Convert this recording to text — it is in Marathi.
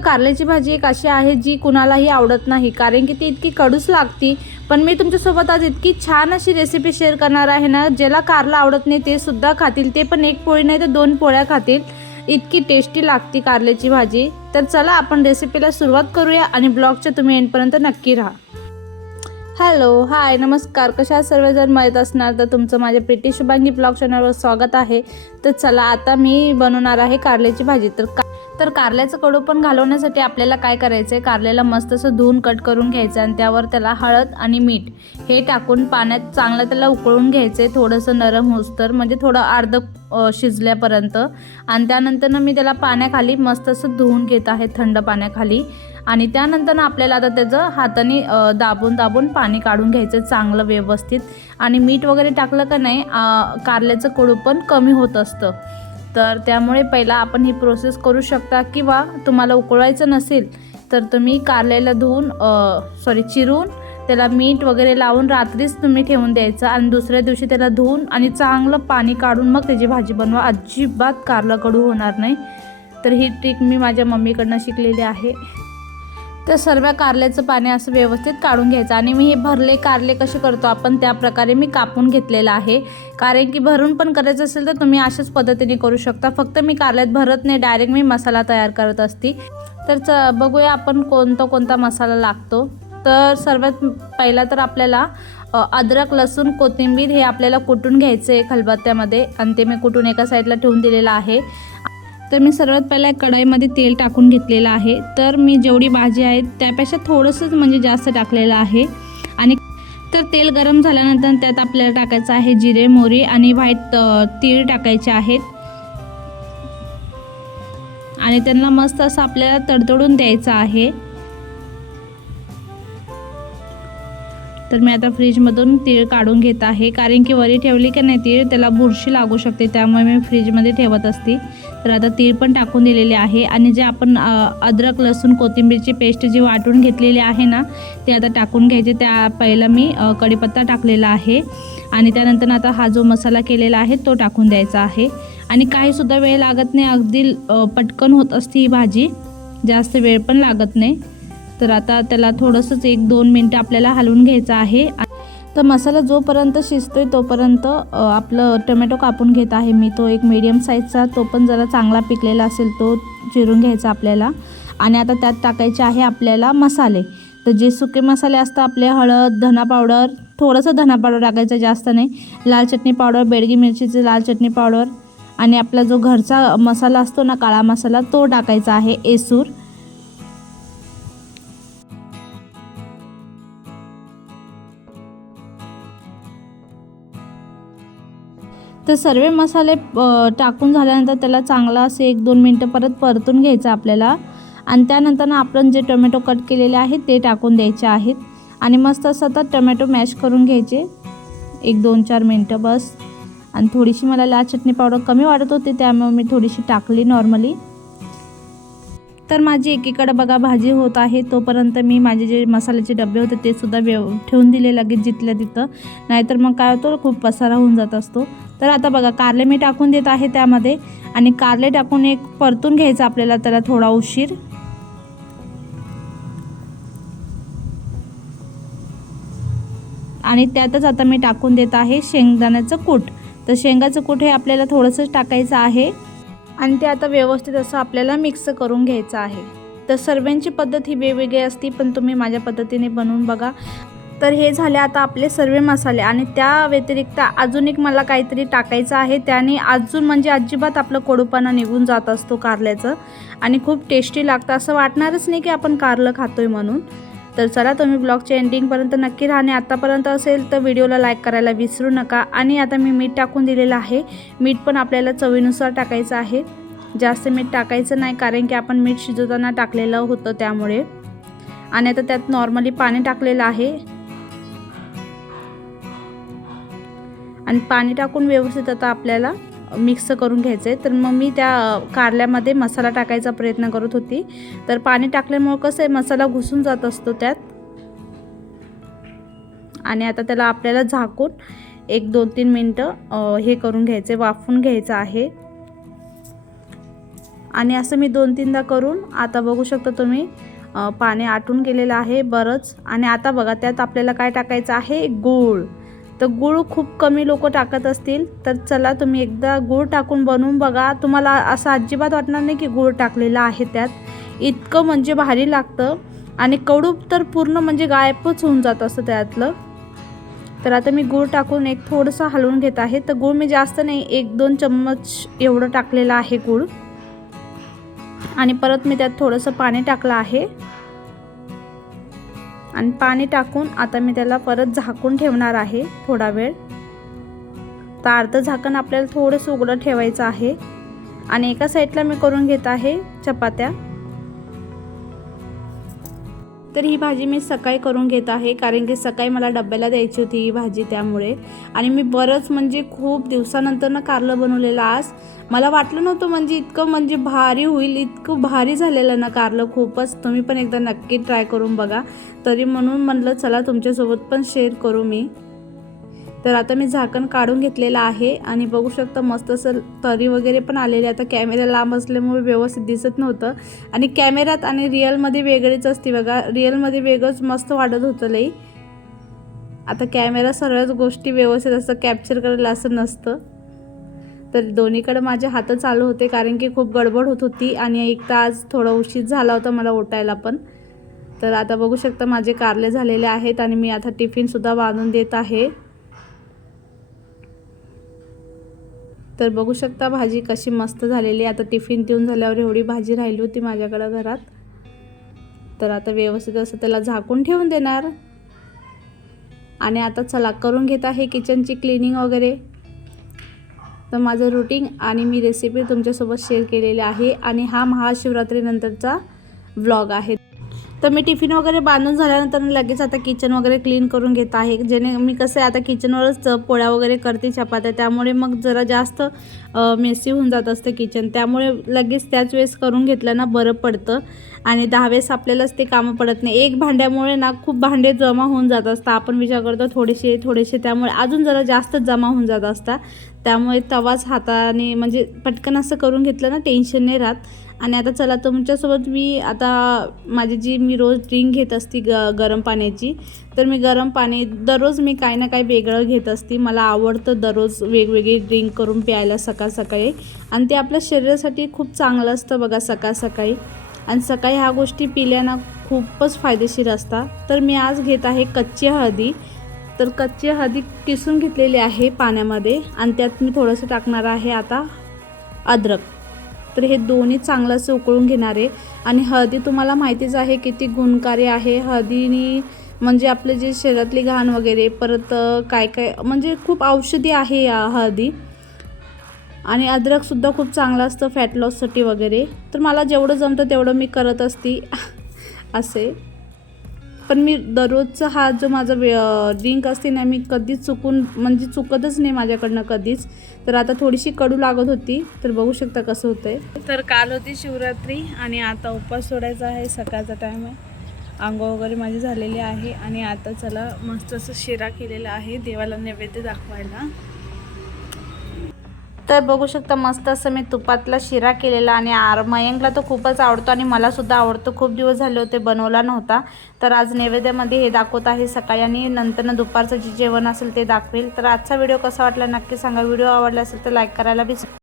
कारल्याची भाजी एक अशी आहे जी कुणालाही आवडत नाही. कारण की ती इतकी कडूच लागती. पण मी तुमच्यासोबत आज इतकी छान अशी रेसिपी शेअर करणार आहे ना ज्याला कारला आवडत नाही ते सुद्धा खातील. ते पण एक पोळी नाही तर दोन पोळ्या खातील. इतकी टेस्टी लागती कारल्याची भाजी. तर चला आपण रेसिपीला सुरुवात करूया आणि ब्लॉगच्या तुम्ही एंडपर्यंत नक्की राहा. हॅलो हाय नमस्कार. कशा सर्वजण? माहीत असणार तर तुमचं माझ्या प्रीती शुभांगी ब्लॉग चॅनलवर स्वागत आहे. तर चला आता मी बनवणार आहे कारल्याची भाजी. तर का तर कारल्याचं कडू पण घालवण्यासाठी आपल्याला काय करायचं आहे कारल्याला मस्त असं धुवून कट करून घ्यायचं आणि त्यावर त्याला हळद आणि मीठ हे टाकून पाण्यात चांगलं त्याला उकळून घ्यायचं आहे थोडंसं नरम होस्तर म्हणजे थोडं अर्ध शिजल्यापर्यंत. आणि त्यानंतर ना मी त्याला पाण्याखाली मस्त असं धुवून घेत आहे थंड पाण्याखाली. आणि त्यानंतर ना आपल्याला आता त्याचं हाताने दाबून दाबून पाणी काढून घ्यायचं चांगलं व्यवस्थित. आणि मीठ वगैरे टाकलं का नाही कारल्याचं कडू पण कमी होत असतं. तर त्यामुळे पहिला आपण ही प्रोसेस करू शकता किंवा तुम्हाला उकळवायचं नसेल तर तुम्ही कारल्याला धुवून सॉरी चिरून त्याला मीठ वगैरे लावून रात्रीच तुम्ही ठेवून द्यायचं आणि दुसऱ्या दिवशी त्याला धुवून आणि चांगलं पाणी काढून मग त्याची भाजी बनवा. अजिबात कारला कडू होणार नाही. तर ही ट्रिक मी माझ्या मम्मीकडनं शिकलेली आहे. तर सर्व कारल्याचं पाणी असं व्यवस्थित काढून घ्यायचं. आणि मी हे भरले कारले कसे करतो आपण त्या प्रकारे मी कापून घेतलेलं आहे. कारण की भरून पण करायचं असेल तर तुम्ही अशाच पद्धतीने करू शकता. फक्त मी कारल्यात भरत नाही डायरेक्ट मी मसाला तयार करत असते. तर च बघूया आपण कोणता कोणता मसाला लागतो. तर सर्वात पहिला तर आपल्याला अद्रक लसूण कोथिंबीर हे आपल्याला कुटून घ्यायचं आहे खलबत्त्यामध्ये. आणि ते मी कुटून एका साईडला ठेवून दिलेलं आहे. तर मी सर्वात पहिला कढाईमध्ये तेल टाकून घेतलेलं आहे. तर मी जेवढी भाजी आहे त्यापेक्षा थोडंसंच म्हणजे जास्त टाकलेलं आहे. आणि तर तेल गरम झाल्यानंतर त्यात आपल्याला टाकायचं आहे जिरे मोहरी आणि व्हाईट तीळ टाकायचे आहेत. आणि त्यांना मस्त असं आपल्याला तडतडून द्यायचं आहे. तर मी आता फ्रीजमधून तीळ काढून घेत आहे. कारण की वरी ठेवली की नाही तीळ त्याला बुरशी लागू शकते. त्यामुळे मी फ्रीजमध्ये ठेवत असते. तर आता तीळ पण टाकून दिलेले आहे. आणि जे आपण अद्रक लसूण कोथिंबीरची पेस्ट जी वाटून घेतलेली आहे ना ती आता टाकून घ्यायची. त्या पहिला मी कढीपत्ता टाकलेला आहे. आणि त्यानंतर आता हा जो मसाला केलेला आहे तो टाकून द्यायचा आहे. आणि काहीसुद्धा वेळ लागत नाही. अगदी पटकन होत असते ही भाजी. जास्त वेळ पण लागत नाही. तर आता त्याला थोडंसंच एक दोन मिनटं आपल्याला हलवून घ्यायचं आहे. तर मसाला जोपर्यंत शिजतोय तोपर्यंत आपलं टोमॅटो कापून घेत आहे मी. तो एक मीडियम साईजचा तो पण जरा चांगला पिकलेला असेल तो चिरून घ्यायचा आपल्याला. आणि आता त्यात टाकायचे आहे आपल्याला मसाले. तर जे सुके मसाले असतात आपले हळद धना पावडर थोडंसं धना पावडर टाकायचं जास्त नाही. लाल चटणी पावडर बेडगी मिरचीचे लाल चटणी पावडर. आणि आपला जो घरचा मसाला असतो ना काळा मसाला तो टाकायचा आहे एसूर. तर सर्व मसाले टाकून झाल्यानंतर त्याला चांगला असे एक दोन मिनटं परत परतून घ्यायचं आपल्याला. आणि त्यानंतर ना आपण जे टोमॅटो कट केलेले आहेत ते टाकून द्यायचे आहेत. आणि मस्त सतत टोमॅटो मॅश करून घ्यायचे. एक दोन चार मिनटं बस. आणि थोडीशी मला लाल चटणी पावडर कमी वाटत होती त्यामुळे मी थोडीशी टाकली नॉर्मली. तर माझी एकीकडे बघा भाजी होत आहे तोपर्यंत मी माझे जे मसाल्याचे डबे होते ते सुद्धा व्यव ठेवून दिले लगेच जिथल्या तिथं. नाहीतर मग काय होतं खूप पसारा होऊन जात असतो. तर आता बघा कारले मी टाकून देत आहे त्यामध्ये. आणि कारले टाकून एक परतून घ्यायचं आपल्याला त्याला थोडा उशीर. आणि त्यातच आता मी टाकून देत आहे शेंगदाण्याचं कूट. तर शेंगाचं कूट हे आपल्याला थोडंसंच टाकायचं आहे. आणि ते आता व्यवस्थित असं आपल्याला मिक्स करून घ्यायचं आहे. तर सर्वांची पद्धत ही वेगवेगळी असते पण तुम्ही माझ्या पद्धतीने बनवून बघा. तर हे झाले आता आपले सर्व मसाले आणि त्या व्यतिरिक्त अजून एक मला काहीतरी टाकायचं आहे. त्याने अजून म्हणजे अजिबात आपलं कडूपणा निघून जात असतो कारल्याचं. आणि खूप टेस्टी लागतं. असं वाटणारच नाही की आपण कारलं खातोय म्हणून. तर चला तुम्ही ब्लॉगच्या एंडिंगपर्यंत नक्की राहा आणि आतापर्यंत असेल तर व्हिडिओला लाईक करायला विसरू नका. आणि आता मी मीठ टाकून दिलेलं आहे. मीठ पण आपल्याला चवीनुसार टाकायचं आहे. जास्त मीठ टाकायचं नाही कारण की आपण मीठ शिजवताना टाकलेलं होतं त्यामुळे. आणि आता त्यात नॉर्मली पाणी टाकलेलं आहे. आणि पाणी टाकून व्यवस्थित आता आपल्याला मिक्स करून घ्यायचं आहे तर मग मी त्या कारल्यामध्ये मसाला टाकायचा प्रयत्न करत होती. तर पाणी टाकल्यामुळं कसं आहे मसाला घुसून जात असतो त्यात. आणि आता त्याला आपल्याला झाकून एक दोन तीन मिनटं हे करून घ्यायचे वाफून घ्यायचं आहे. आणि असं मी दोन तीनदा करून आता बघू शकता तुम्ही पाणी आटून गेलेलं आहे बरंच. आणि आता बघा त्यात आपल्याला काय टाकायचं आहे? गूळ. तर गूळ खूप कमी लोक टाकत असतील. तर चला तुम्ही एकदा गूळ टाकून बनवून बघा. तुम्हाला असं अजिबात वाटणार नाही की गूळ टाकलेला आहे त्यात. इतकं म्हणजे भारी लागतं. आणि कडू तर पूर्ण म्हणजे गायबच होऊन जात असतं त्यातलं. तर आता मी गूळ टाकून एक थोडंसं हलवून घेत आहे. तर गूळ मी जास्त नाही एक दोन चम्मच एवढं टाकलेलं आहे गूळ. आणि परत मी त्यात थोडंसं पाणी टाकलं आहे. आणि पाणी टाकून आता मी त्याला परत झाकून ठेवणार आहे थोडा वेळ. तर अर्धं झाकण आपल्याला थोडंसं उघडं ठेवायचं आहे. आणि एका साईडला मी करून घेत आहे चपात्या. तर ही भाजी मी सकाळी करून घेत आहे कारण की सकाळी मला डब्याला द्यायची होती ही भाजी त्यामुळे. आणि मी बरंच म्हणजे खूप दिवसानंतर ना कारलं बनवलेलं आज. मला वाटलं नव्हतं म्हणजे इतकं म्हणजे भारी होईल इतकं भारी झालेलं ना कारलं खूपच. तुम्ही पण एकदा नक्की ट्राय करून बघा. तरी म्हणून म्हणलं चला तुमच्यासोबत पण शेअर करू मी. तर आता मी झाकण काढून घेतलेलं आहे आणि बघू शकता मस्त असं तरी वगैरे पण आलेले आता कॅमेरा लांब असल्यामुळे व्यवस्थित दिसत नव्हतं. आणि कॅमेऱ्यात आणि रिअलमध्ये वेगळीच असते बघा. रिअलमध्ये वेगळंच मस्त वाटत होतं लई. आता कॅमेरा सर्वच गोष्टी व्यवस्थित असं कॅप्चर करायला असं नसतं. तर दोन्हीकडे माझे हात चालू होते कारण की खूप गडबड होत होती आणि एक तर आज थोडा उशीर झाला होता मला उठायला पण. तर आता बघू शकता माझे कारले झालेले आहेत आणि मी आता टिफिनसुद्धा बांधून देत आहे. तर बघू शकता भाजी कशी मस्त झालेली आता टिफिन देऊन झाल्यावर एवढी भाजी राहिली होती माझ्याकडं घरात. तर आता व्यवस्थित असं त्याला झाकून ठेवून देणार. आणि आता चला करून घेत आहे किचनची क्लिनिंग वगैरे. तर माझं रुटीन आणि मी रेसिपी तुमच्यासोबत शेअर केलेली आहे. आणि हा महाशिवरात्रीनंतरचा व्लॉग आहे. तर मी टिफिन वगैरे बांधून झाल्यानंतर लगेच आता किचन वगैरे क्लीन करून घेत आहे. जेणे मी कसं आहे आता किचनवरच पोळ्या वगैरे करते चपात्या. त्यामुळे मग जरा जास्त मेसी होऊन जात असतं किचन त्यामुळे लगेच त्याच वेळेस करून घेतलं ना बरं पडतं. आणि दहा वेळेस आपल्यालाच ते कामं पडत नाही. एक भांड्यामुळे ना खूप भांडे जमा होऊन जात असतात. आपण विचार करतो थोडेसे थोडेसे. त्यामुळे अजून जरा जास्तच जमा होऊन जात असतात. त्यामुळे तवाच हाताने म्हणजे पटकन असं करून घेतलं ना टेन्शन नाही राहत. आणि आता चला तुमच्यासोबत मी आता माझी जी मी रोज ड्रिंक घेत असते ग गरम पाण्याची तर मी गरम पाणी दररोज मी काही ना काही वेगळं घेत असते. मला आवडतं दररोज वेगवेगळी ड्रिंक करून प्यायला सकाळ सकाळी. आणि ते आपल्या शरीरासाठी खूप चांगलं असतं बघा सकाळ सकाळी. आणि सकाळी ह्या गोष्टी पिल्यानं खूपच फायदेशीर असतात. तर मी आज घेत आहे कच्ची हळदी. तर कच्ची हळदी किसून घेतलेली आहे पाण्यामध्ये. आणि त्यात मी थोडंसं टाकणार आहे आता अद्रक. तर हे दोन्ही चांगलं असं उकळून घेणार आहे. आणि हळदी तुम्हाला माहितीच आहे किती गुणकारी आहे. हळदीनी म्हणजे आपले जे शरीरातली घाण वगैरे परत काय काय म्हणजे खूप औषधी आहे या हळदी. आणि अद्रकसुद्धा खूप चांगलं असतं फॅट लॉससाठी वगैरे. तर मला जेवढं जमतं तेवढं मी करत असते. असे. पण मी दररोजचा हा जो माझा वे ड्रिंक असते ना मी कधीच चुकून म्हणजे चुकतच नाही माझ्याकडनं कधीच. तर आता थोडीशी कडू लागत होती तर बघू शकता कसं होतंय. तर काल होती शिवरात्री आणि आता उपवास सोडायचा आहे सकाळचा टाईम आहे. आंघोळ वगैरे माझी झालेली आहे आणि आता चला मस्त असं शिरा केलेला आहे देवाला नैवेद्य दाखवायला. तर बघू शकता मस्त असं मी तुपातला शिरा केलेला आणि आर मयंकला तो खूपच आवडतो आणि मलासुद्धा आवडतो. खूप दिवस झाले होते बनवला नव्हता. तर आज नैवेद्यामध्ये हे दाखवत आहे सकाळी आणि नंतर दुपारचं जे जेवण असेल ते दाखवेल. तर आजचा व्हिडिओ कसा वाटला नक्की सांगा. व्हिडिओ आवडला असेल तर लाईक करायला विसरू